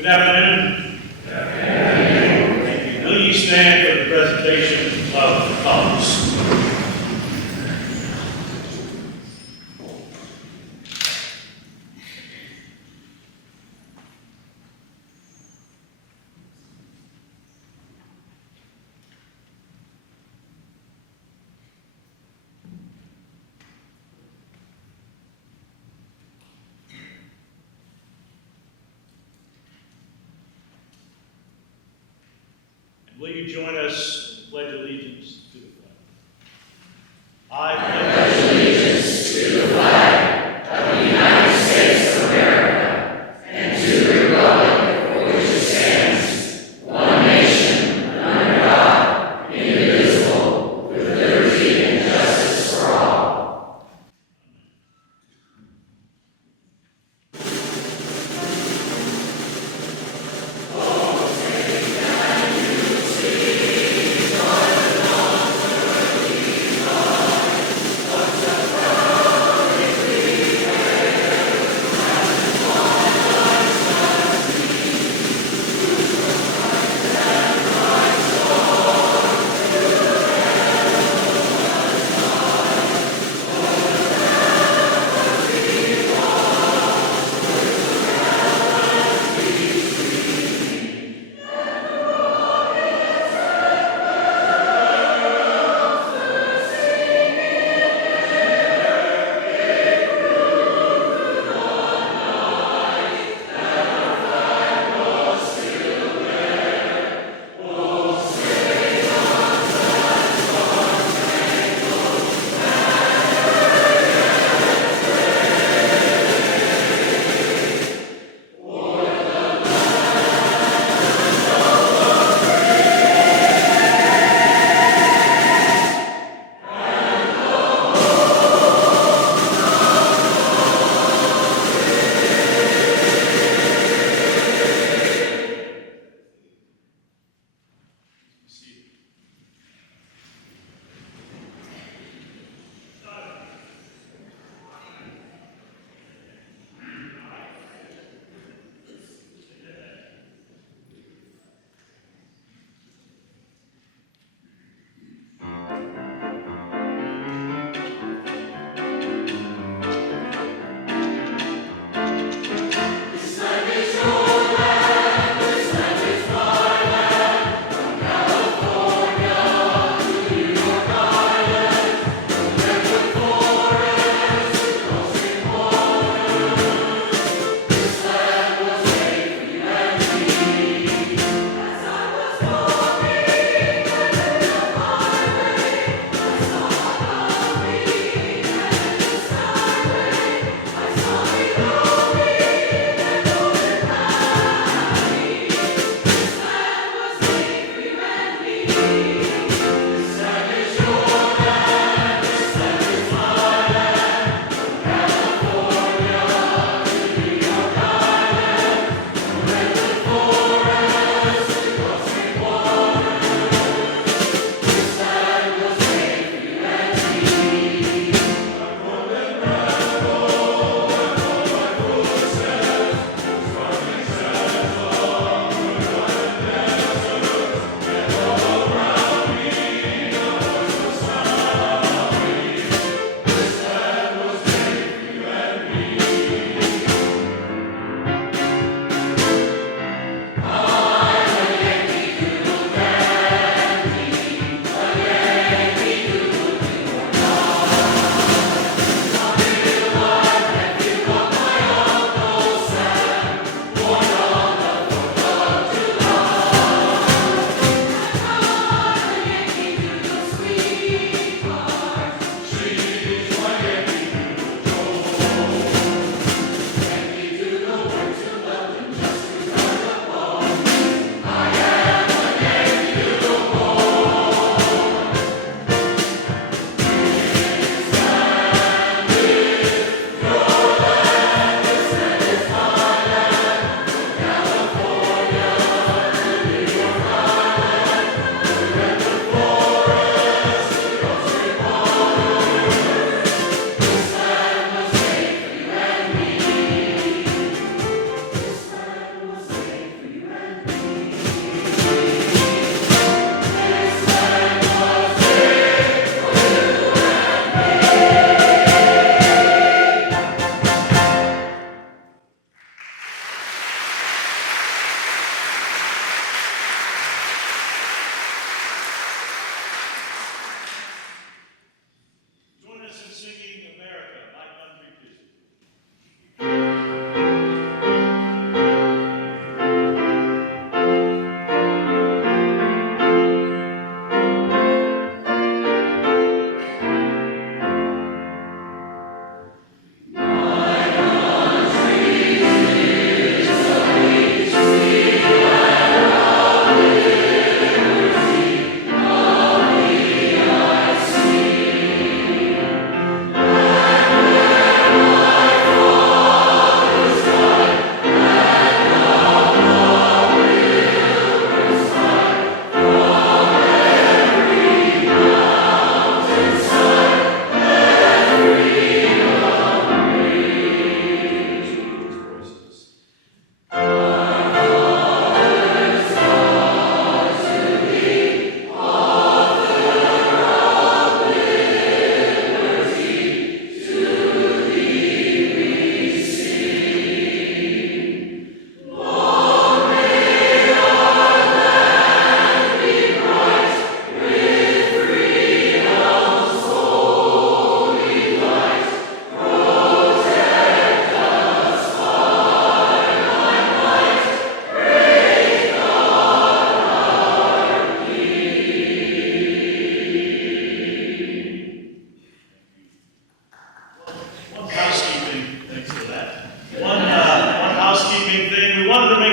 Good afternoon. Good afternoon. Thank you. Will you stand for the presentation of the colors? Will you join us in the pledge of allegiance to the flag? I pledge allegiance to the flag of the United States of America and to the republic for which it stands, one nation, under God, indivisible, with liberty and justice for all. Oh, take that you see,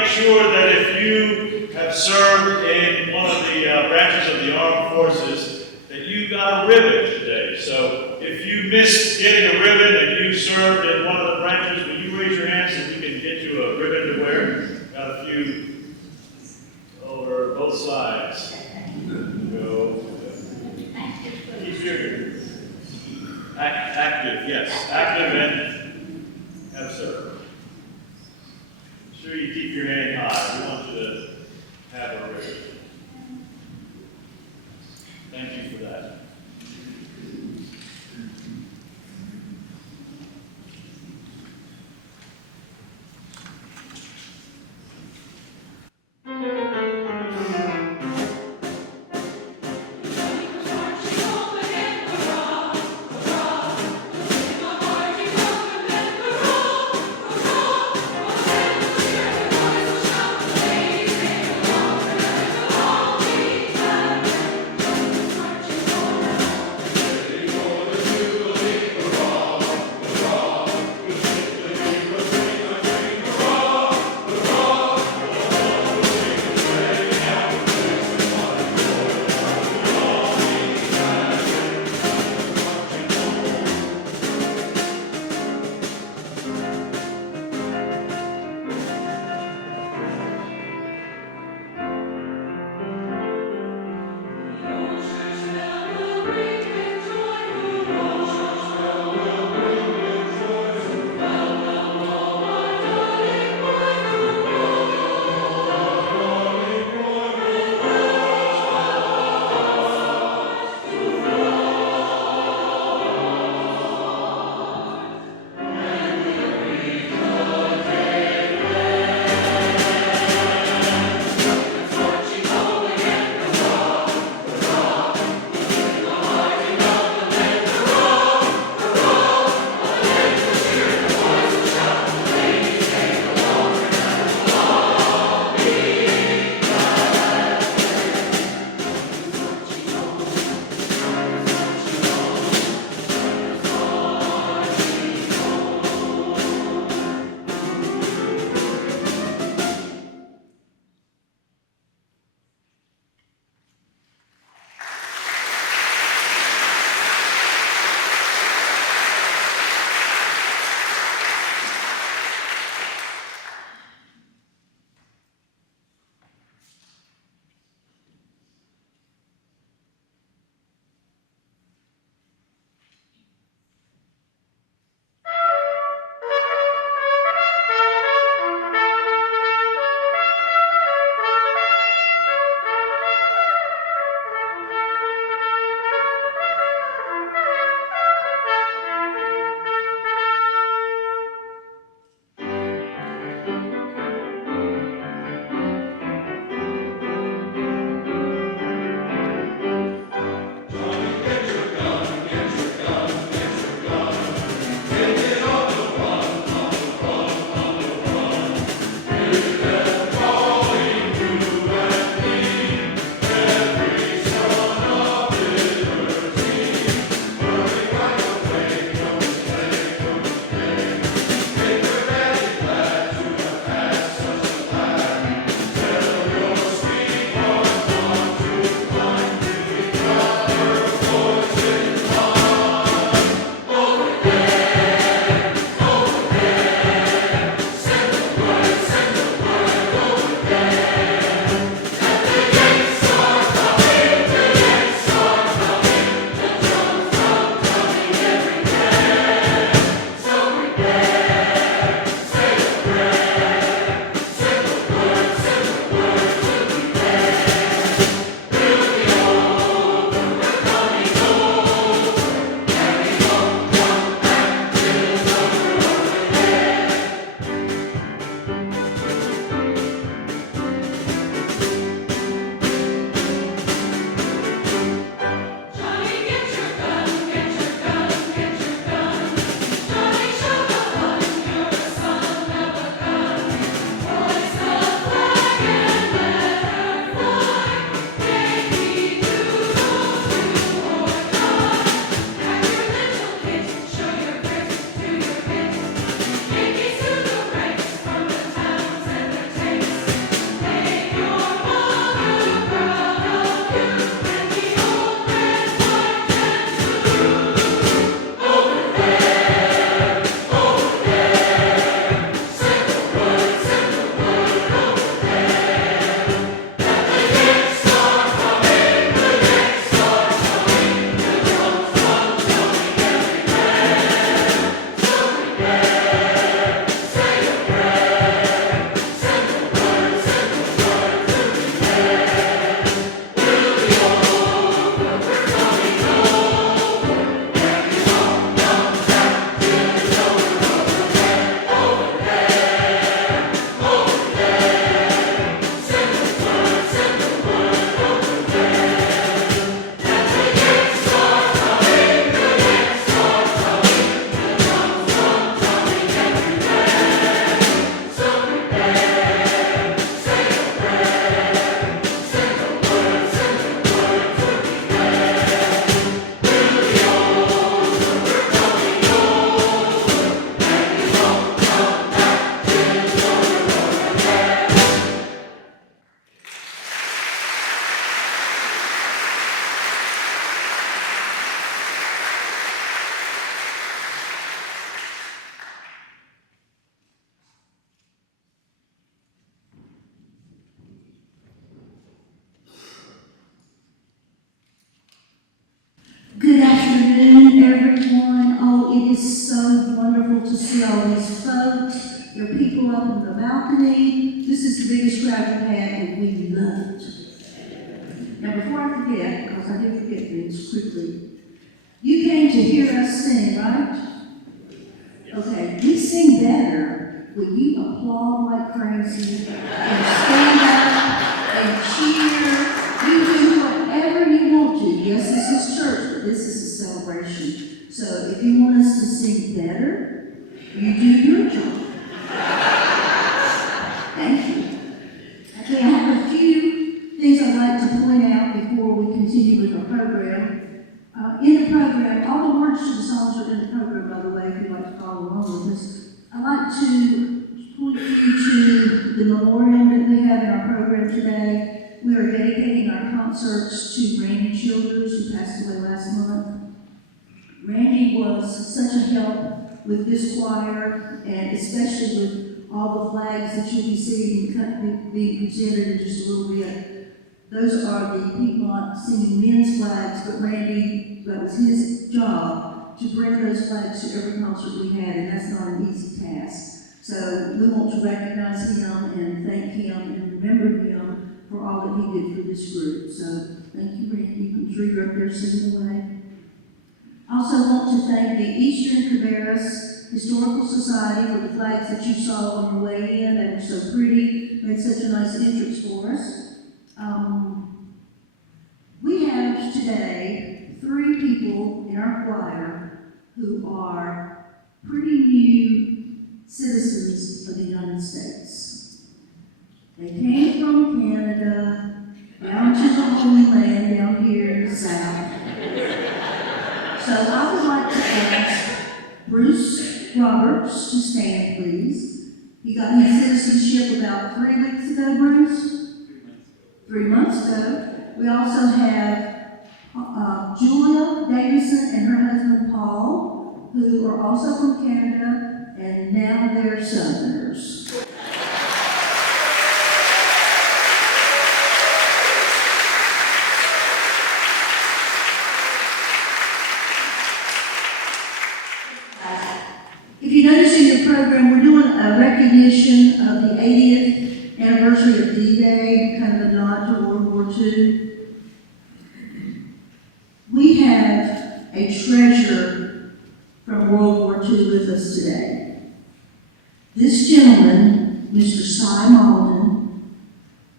sure that if you have served in one of the branches of the armed forces, that you got a ribbon today. So if you missed getting a ribbon and you served in one of the branches, will you raise your hand so we can get you a ribbon to wear? Got a few over both sides. Go. Keep your active, yes, active and have served. Make sure you keep your hand high. We want you to have a ribbon. Thank you for that. is so wonderful to see all these folks. There are people up in the balcony. This is the biggest crowd we've had, and we love it. Now, before I forget, because I do forget things quickly, you came to hear us sing, right? Okay, we sing better when you applaud like crazy and stand up and cheer. You do whatever you want to. Yes, this is church, but this is a celebration. So if you want us to sing better, you do your job. Thank you. Okay, I have a few things I'd like to point out before we continue with our program. In the program, all the words to the songs are in the program, by the way, if you'd like to follow along with us. I'd like to point you to the memorial that we have in our program today. We are dedicating our concerts to Randy Childers, who passed away last month. Randy was such a help with this choir, and especially with all the flags that you'll be seeing being presented in just a little bit. Those are the Piedmont singing men's flags, but Randy, that was his job to bring those flags to every concert we had, and that's not an easy task. So we want to recognize him and thank him and remember him for all that he did for this group. So thank you, Randy. I'm sure you're up there singing away. I also want to thank the Eastern Cabarrus Historical Society for the flags that you saw on your way in. They were so pretty, made such a nice entrance for us. We have today 3 people in our choir who are pretty new citizens of the United States. They came from Canada down to the Holy Land down here in the South. So I would like to ask Bruce Roberts to stand, please. He got his citizenship about 3 weeks ago, Bruce? 3 months ago. We also have Julia Davison and her husband Paul, who are also from Canada, and now they're Southerners. If you notice in your program, we're doing a recognition of the 80th anniversary of D-Day, kind of a nod to World War II. We have a treasure from World War II with us today. This gentleman, Mr. Cy Malden,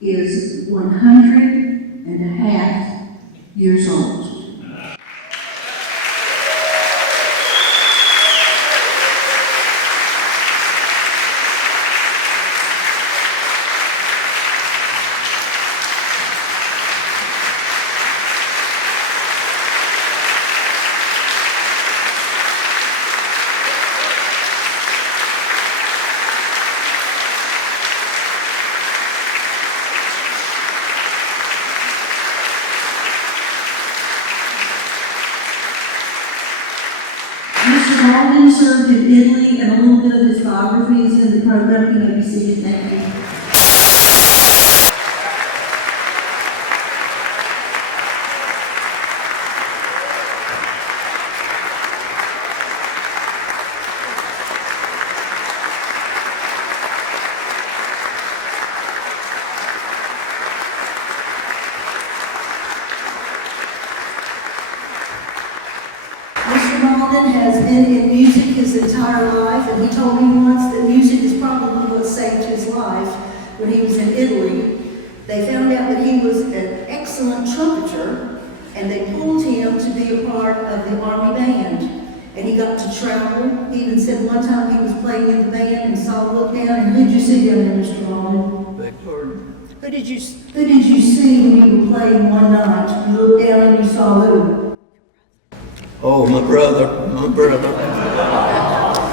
is 100.5 years old. Mr. Malden served in Italy, and a little bit of his biography is in the program. You may be seated. Thank you. Mr. Malden has been in music his entire life, and he told me once that music is probably what saved his life when he was in Italy. They found out that he was an excellent trumpeter, and they pulled him to be a part of the Army band. And he got to travel. He even said one time he was playing in the band and saw look down, and who did you see down there, Mr. Malden? Beg pardon? Who did you see when you were playing one night? You looked down and you saw who? Oh, my brother.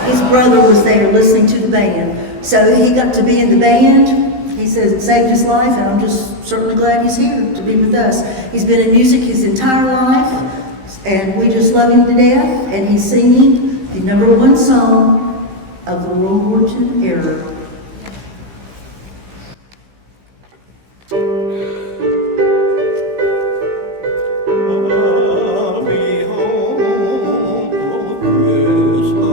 His brother was there listening to the band. So he got to be in the band. He says it saved his life, and I'm just certainly glad he's here to be with us. He's been in music his entire life, and we just love him to death, and he's singing the #1 song of the World War II era. I'll be home for Christmas.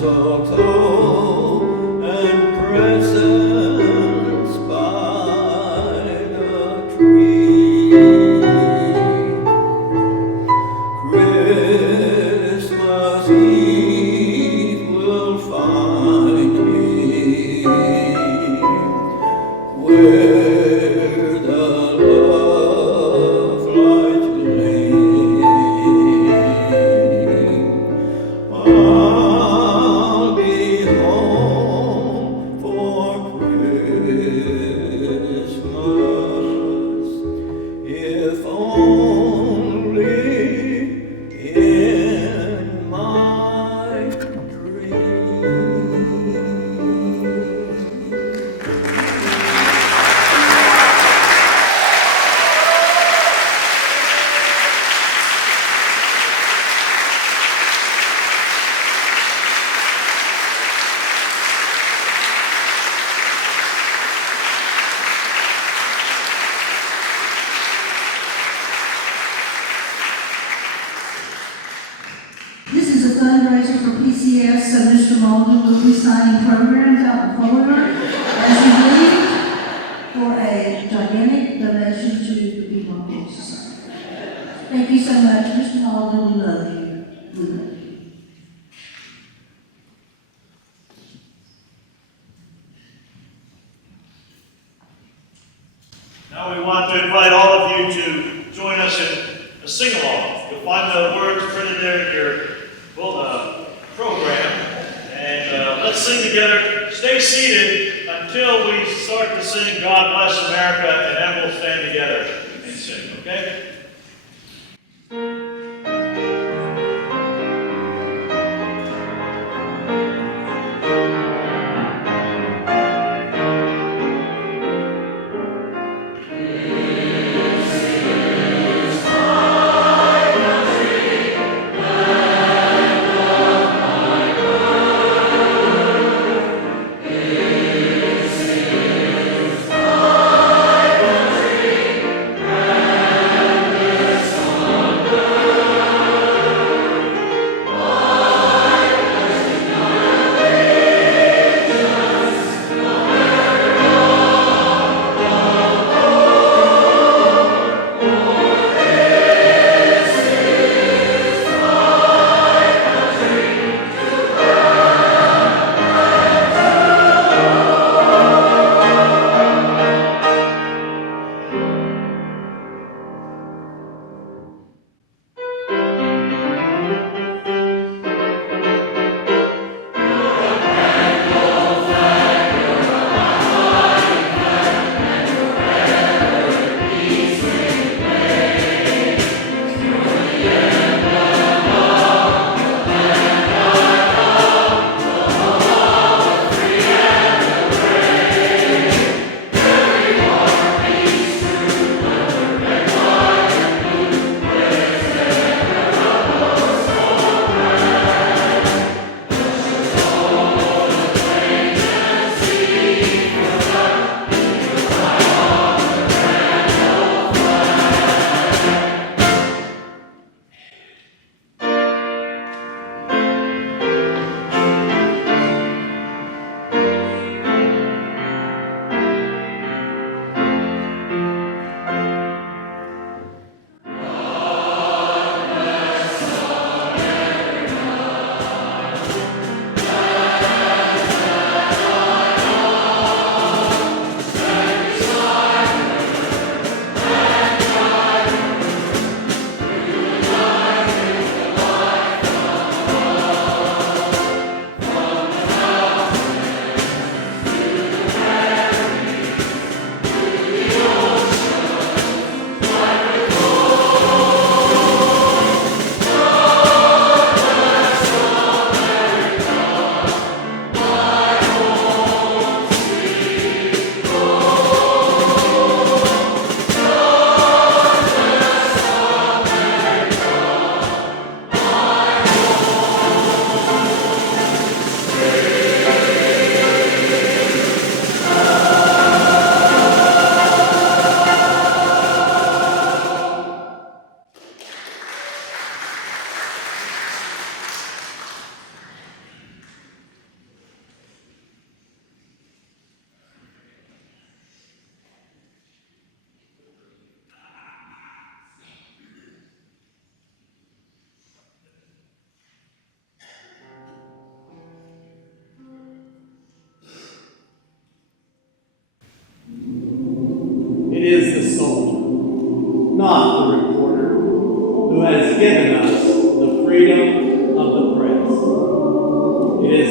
mistletoe and presents by the tree. Christmas Eve will find me where the love light gleam. I'll be home for Christmas, if only in my dream. This is a fundraiser for PCS, so Mr. Mulder will be signing programs out the corridor as we leave for a gigantic donation to the Piedmont Society. Thank you so much, Mr. Mulder, we love you. We love you. Now we want to invite all of you to join us in a sing-along. You'll find the words printed there in your program. And let's sing together. Stay seated until we start to sing God Bless America, and then we'll stand together and sing, okay? Thy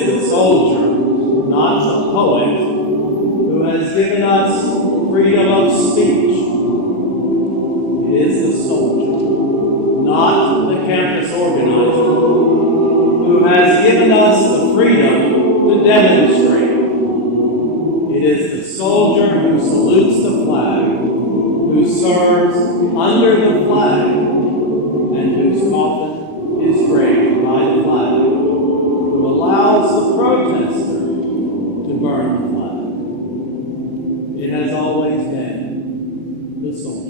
is the soldier, not the poet, who has given us freedom of speech. It is the soldier, not the campus organizer, who has given us the freedom to demonstrate. It is the soldier who salutes the flag, who serves under the flag, and whose coffin is raised by the flag, who allows the protester to burn the flag. It has always been the soldier.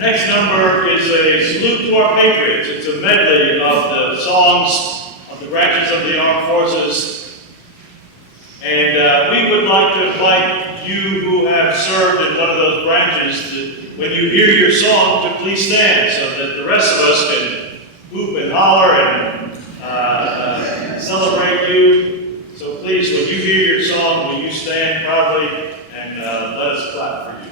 Our next number is a salute to our patriots. It's a medley of the songs of the branches of the armed forces. And we would like to invite you who have served in one of those branches to, when you hear your song, to please stand so that the rest of us can whoop and holler and celebrate you. So please, when you hear your song, will you stand proudly and let us clap for you.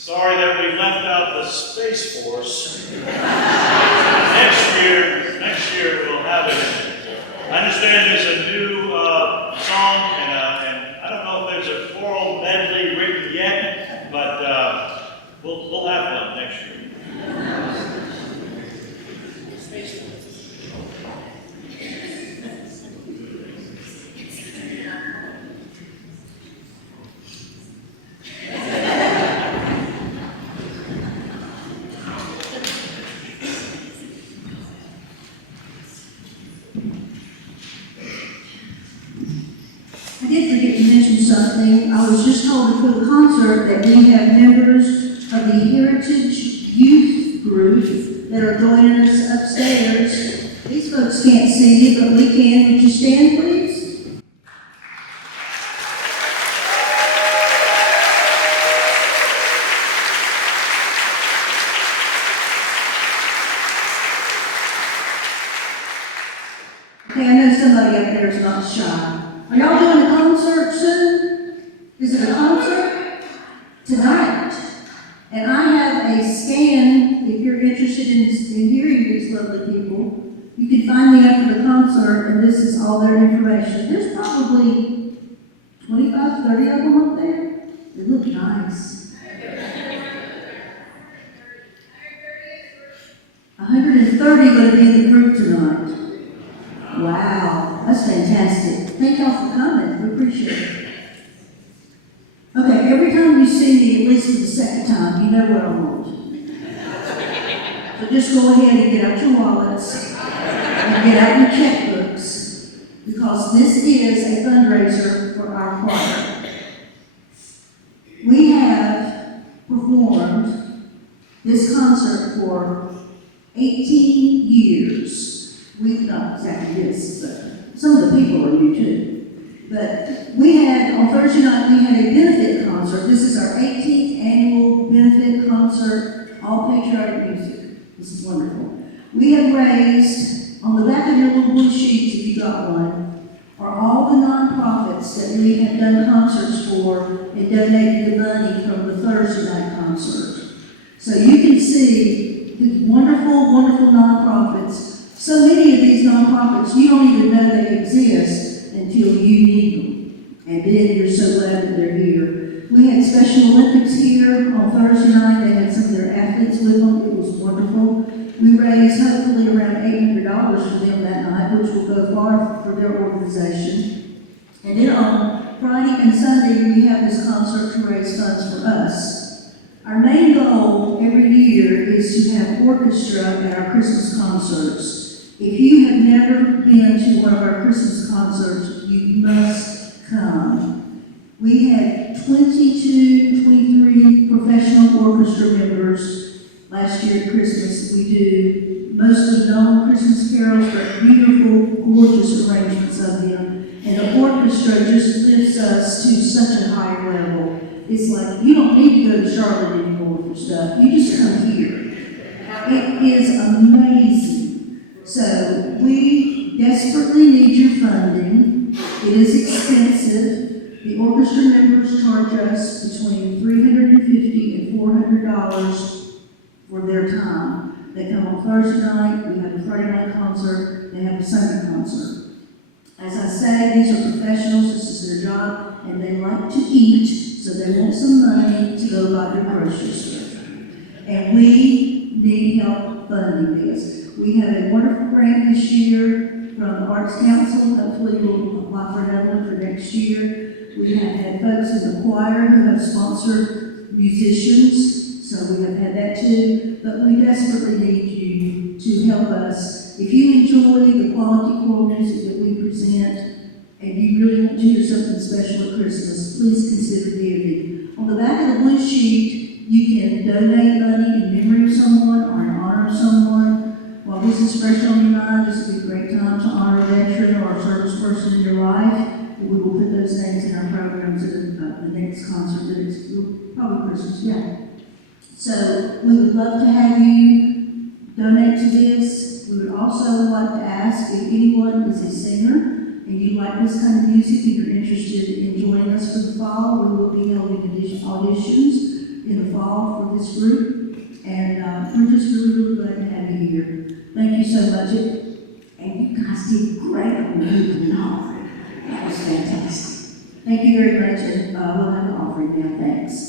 Sorry that we left out the Space Force. Next year we'll have it. I understand there's a new song, and I don't know if there's a choral medley written yet, but we'll have one next year. I did forget to mention something. I was just told before the concert that we have members of the Heritage Youth Group that are joining us upstairs. These folks can't see you, but we can. Would you stand, please? Okay, I know somebody up there is not shy. Are y'all doing a concert soon? Is it a concert? Tonight. And I have a scan, if you're interested in hearing these lovely people. You can find me after the concert, and this is all their information. There's probably 25, 30 of them up there. They look nice. 130 going to be in the group tonight. Wow, that's fantastic. Thank y'all for coming. We appreciate it. Okay, every time you see me, at least for the second time, you know what I want. So just go ahead and get out your wallets and get out your checkbooks, because this is a fundraiser for our choir. We have performed this concert for 18 years. We not exactly this, but some of the people are new too. But we had, on Thursday night, we had a benefit concert. This is our 18th annual benefit concert, all patriotic music. This is wonderful. We have raised, on the back of your little blue sheets, if you got one, are all the nonprofits that we have done concerts for and donated the money from the Thursday night concert. So you can see the wonderful, wonderful nonprofits. So many of these nonprofits, you don't even know they exist until you need them. And then you're so glad that they're here. We had Special Olympics here on Thursday night. They had some of their athletes with them. It was wonderful. We raised hopefully around $800 for them that night, which will go far for their organization. And then on Friday and Sunday, we have this concert to raise funds for us. Our main goal every year is to have orchestra at our Christmas concerts. If you have never been to one of our Christmas concerts, you must come. We had 22, 23 professional orchestra members last year at Christmas. We do mostly known Christmas carols, but beautiful, gorgeous arrangements of them. And the orchestra just lifts us to such a higher level. It's like, you don't need to go to Charlotte anymore for stuff. You just come here. It is amazing. So we desperately need your funding. It is expensive. The orchestra members charge us between $350 and $400 for their time. They come on Thursday night, we have a Friday night concert, they have a Sunday concert. As I say, these are professionals, this is their job, and they like to eat, so they want some money to go buy their grocery store. And we need help funding this. We have a wonderful grant this year from the Arts Council. Hopefully we'll apply for another one for next year. We have had folks in the choir who have sponsored musicians, so we have had that too. But we desperately need you to help us. If you enjoy the quality choral music that we present, and you really want to hear something special at Christmas, please consider giving. On the back of the blue sheet, you can donate money in memory of someone or in honor of someone. While this is fresh on your mind, this would be a great time to honor a veteran or a service person in your life. We will put those names in our programs at the next concert, but it's probably Christmas, yeah. So we would love to have you donate to this. We would also like to ask if anyone is a singer and you like this kind of music and you're interested in joining us for the fall. We will be holding auditions. in the fall for this group, and we're just really, really glad to have you here. Thank you so much, and you guys did great on the moving offering. That was fantastic. Thank you very much, and we'll have an offering now. Thanks.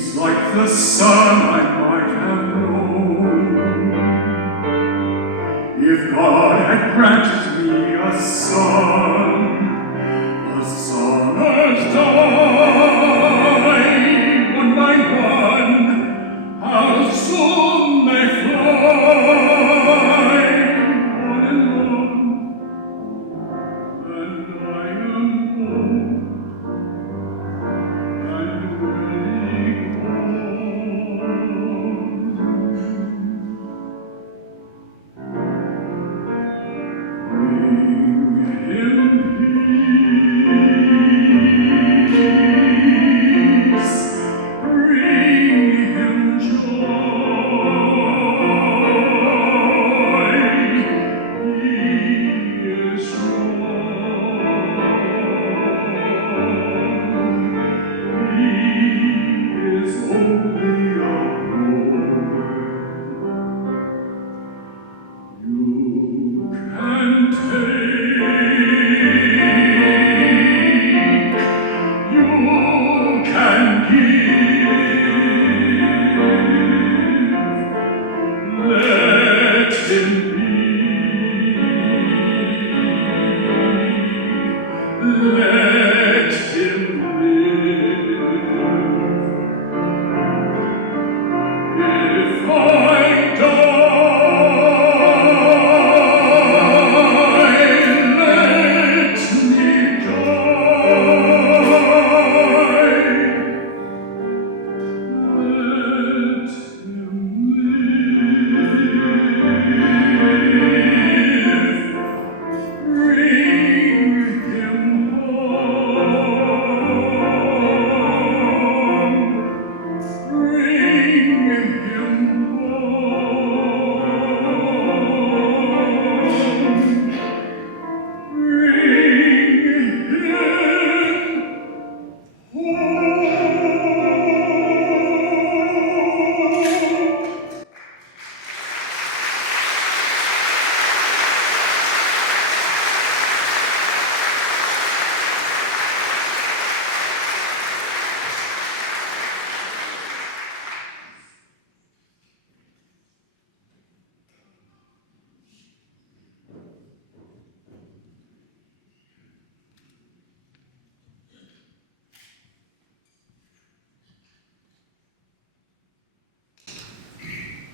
It's like the sun I might have known. If God had granted me a son as die one by one, how soon they fly, one and one, and I am home, and really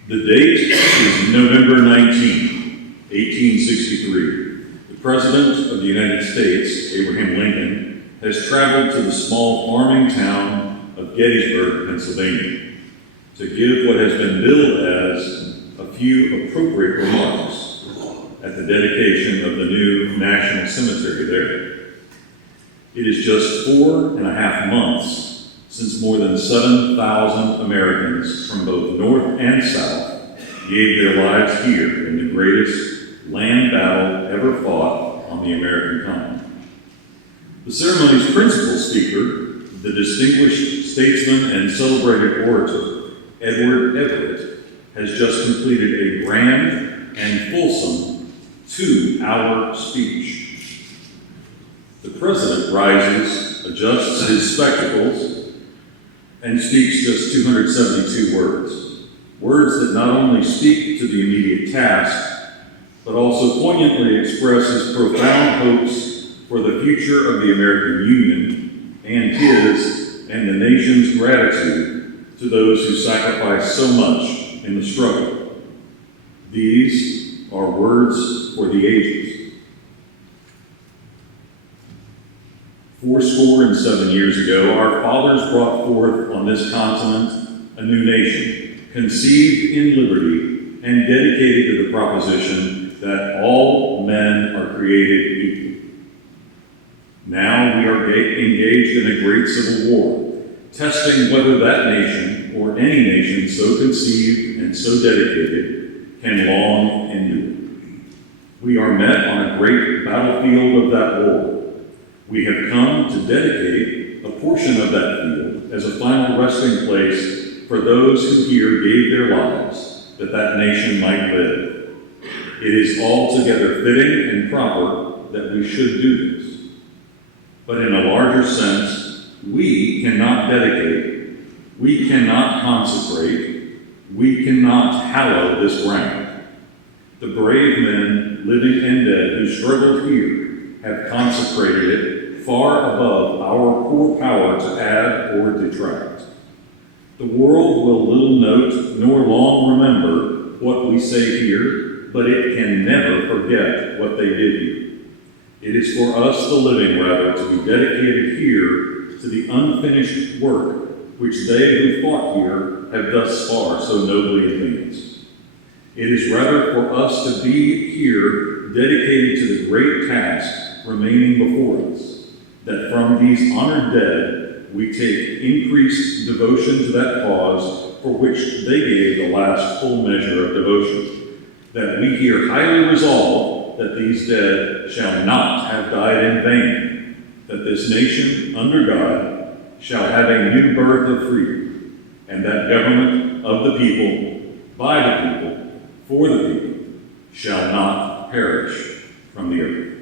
The date is November 19, 1863. The President of the United States, Abraham Lincoln, has traveled to the small farming town of Gettysburg, Pennsylvania, to give what has been billed as a few appropriate remarks at the dedication of the new National Cemetery there. It is just 4.5 months since more than 7,000 Americans from both North and South gave their lives here in the greatest land battle ever fought on the American continent. The ceremony's principal speaker, the distinguished statesman and celebrated orator, Edward Everett, has just completed a grand and fulsome 2-hour speech. The President rises, adjusts his spectacles, and speaks just 272 words that not only speak to the immediate task, but also poignantly express his profound hopes for the future of the American Union and his and the nation's gratitude to those who sacrificed so much in the struggle. These are words for the ages. 87 years ago, our fathers brought forth on this continent a new nation, conceived in liberty and dedicated to the proposition that all men are created equal. Now we are engaged in a great civil war, testing whether that nation or any nation so conceived and so dedicated can long endure. We are met on a great battlefield of that war. We have come to dedicate a portion of that field as a final resting place for those who here gave their lives that that nation might live. It is altogether fitting and proper that we should do this. But in a larger sense, we cannot dedicate We cannot consecrate, we cannot hallow this ground. The brave men, living and dead, who struggled here have consecrated it far above our poor power to add or detract. The world will little note nor long remember what we say here, but it can never forget what they did here. It is for us, the living, rather, to be dedicated here to the unfinished work which they who fought here have thus far so nobly advanced. It is rather for us to be here dedicated to the great task remaining before us, that from these honored dead we take increased devotion to that cause for which they gave the last full measure of devotion, that we here highly resolve that these dead shall not have died in vain, that this nation, under God, shall have a new birth of freedom, and that government of the people, by the people, for the people, shall not perish from the earth.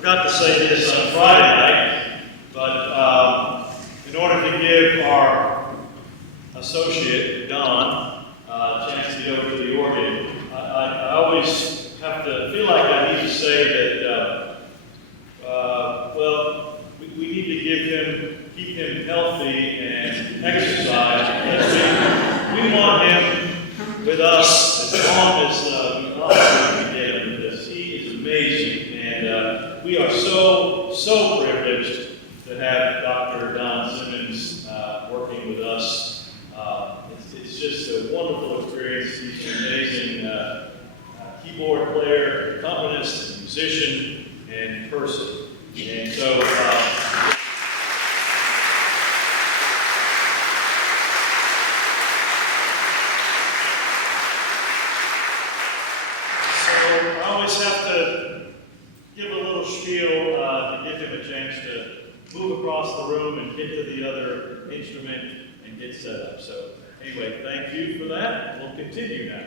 forgot to say this on Friday night, but in order to give our associate, Don, a chance to go to the organ, I always have to feel like I need to say that, well, we need to keep him healthy and exercise, because we want him with us as long as we possibly can get him, because he is amazing, and we are so privileged to have Dr. Don Simmons working with us. It's just a wonderful experience. He's an amazing keyboard player, accompanist, musician, and person. And so, I always have to give a little spiel to give him a chance to move across the room and get to the other instrument and get set up. So anyway, thank you for that. We'll continue now.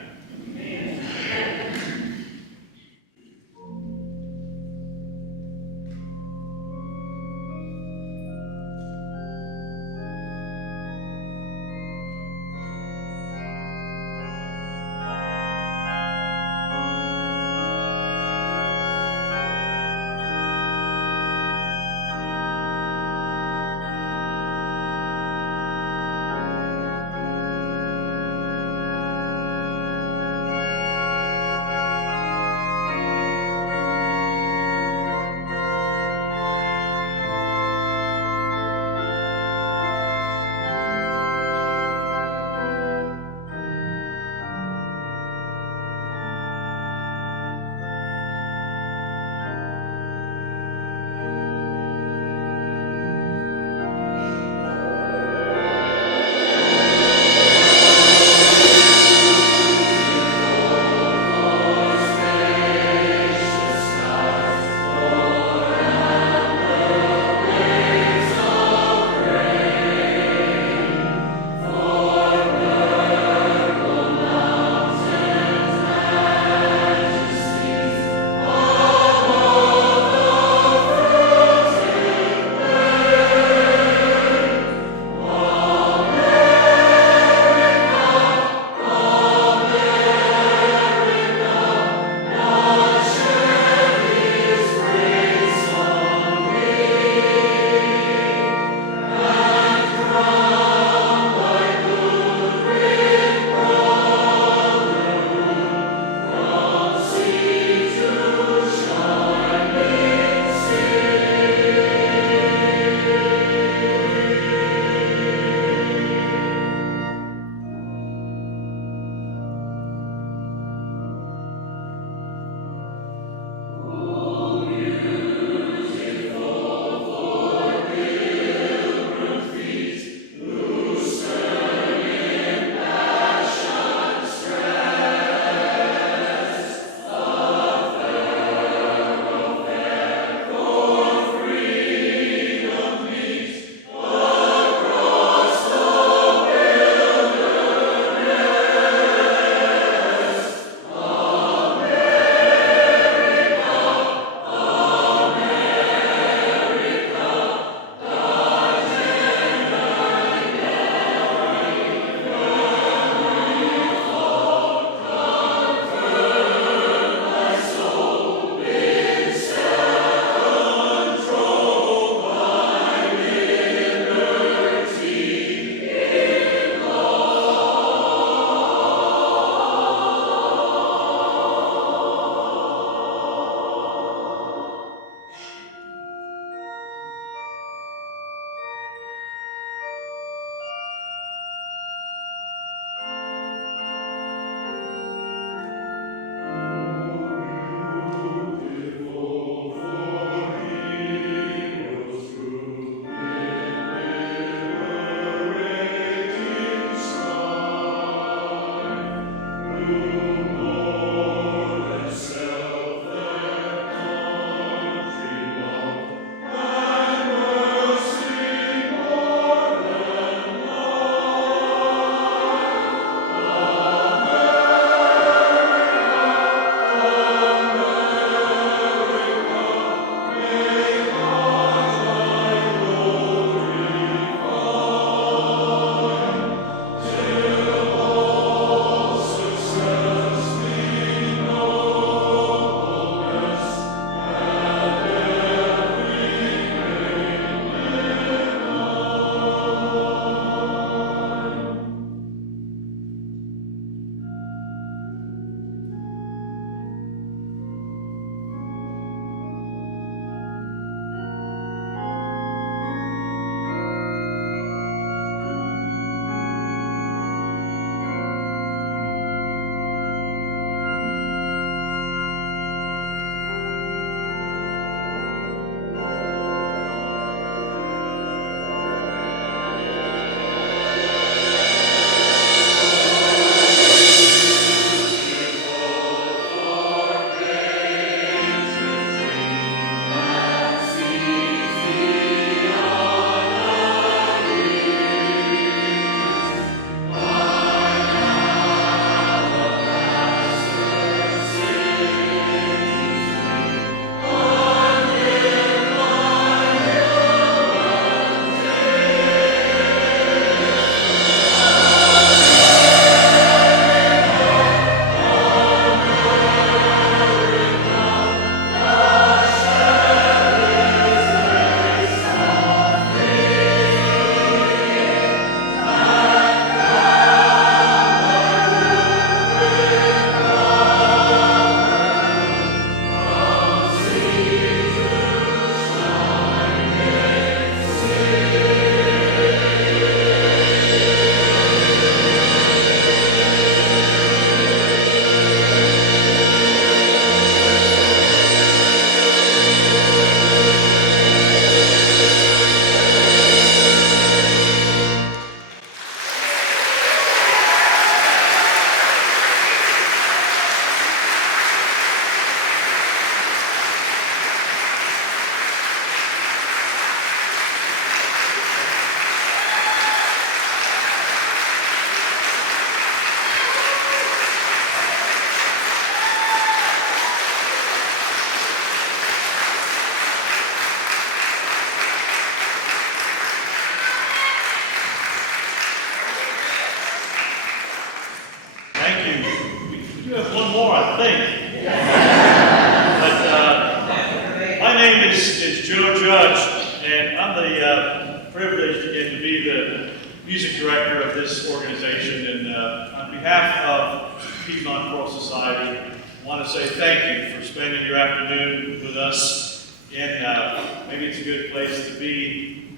name is Joe Judge, and I'm the privileged again to be the music director of this organization. And on behalf of Piedmont Choral Society, I want to say thank you for spending your afternoon with us. And maybe it's a good place to be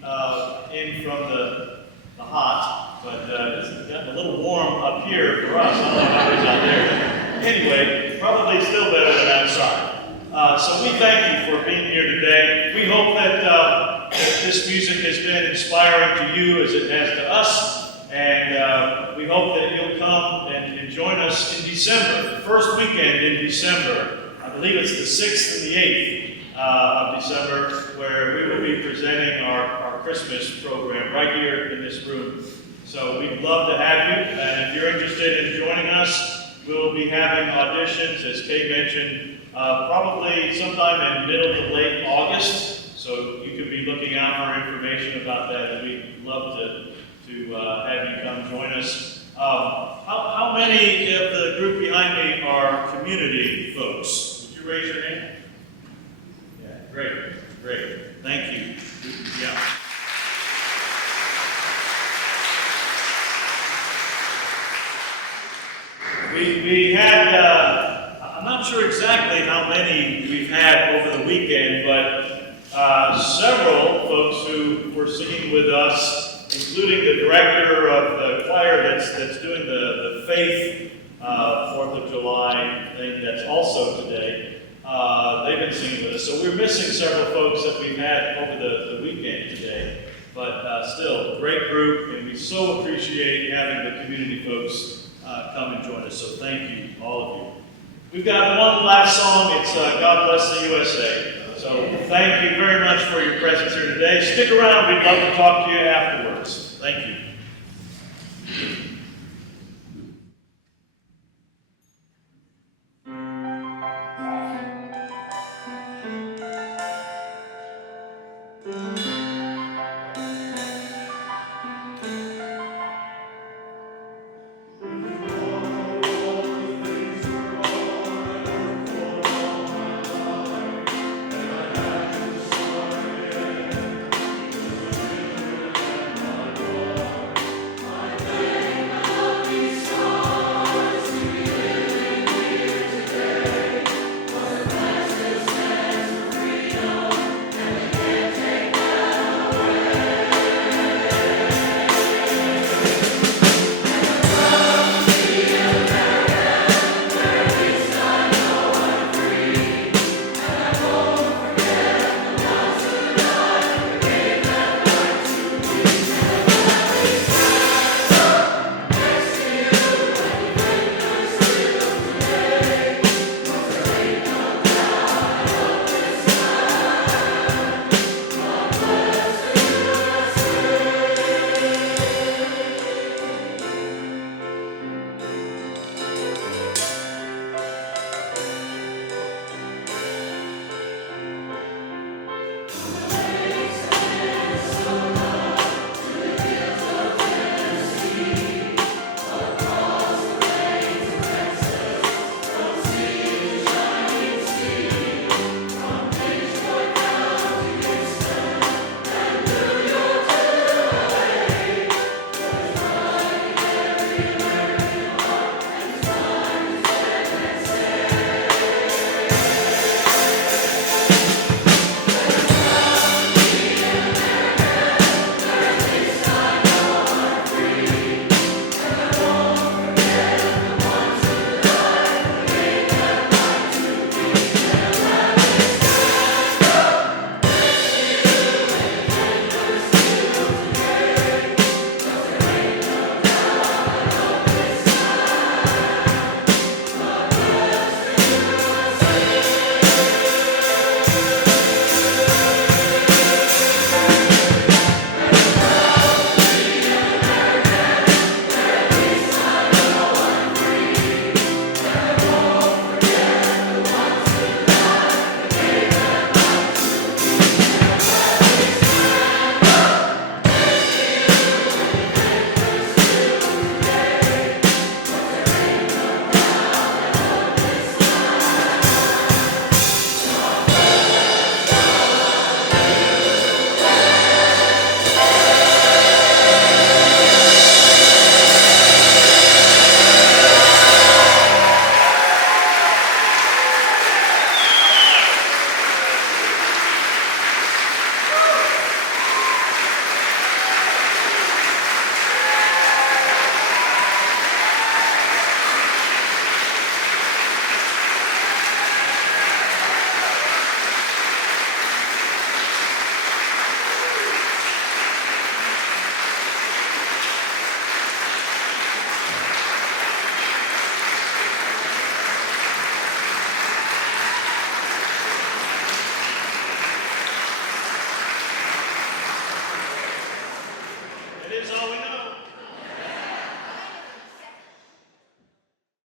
in from the hot, but it's gotten a little warm up here for us. I don't know how it is out there. Anyway, probably still better than outside. So we thank you for being here today. We hope that this music has been inspiring to you as it has to us. And we hope that you'll come and join us in December, the first weekend in December. I believe it's the 6th and the 8th of December, where we will be presenting our Christmas program right here in this room. So we'd love to have you. And if you're interested in joining us, we'll be having auditions, as Kay mentioned, probably sometime in middle to late August. So you could be looking out for information about that, and we'd love to have you come join us. How many of the group behind me are community folks? Would you raise your hand? Yeah, great. Thank you. Yeah. We had, I'm not sure exactly how many we've had over the weekend, but several folks who were singing with us, including the director of the choir that's doing the Faith 4th of July thing that's also today. They've been singing with us. So we're missing several folks that we've had over the weekend today. But still, great group, and we so appreciate having the community folks come and join us. So thank you, all of you. We've got one last song. It's God Bless the USA. So thank you very much for your presence here today. Stick around. We'd love to talk to you afterwards. Thank you. Thank That's all we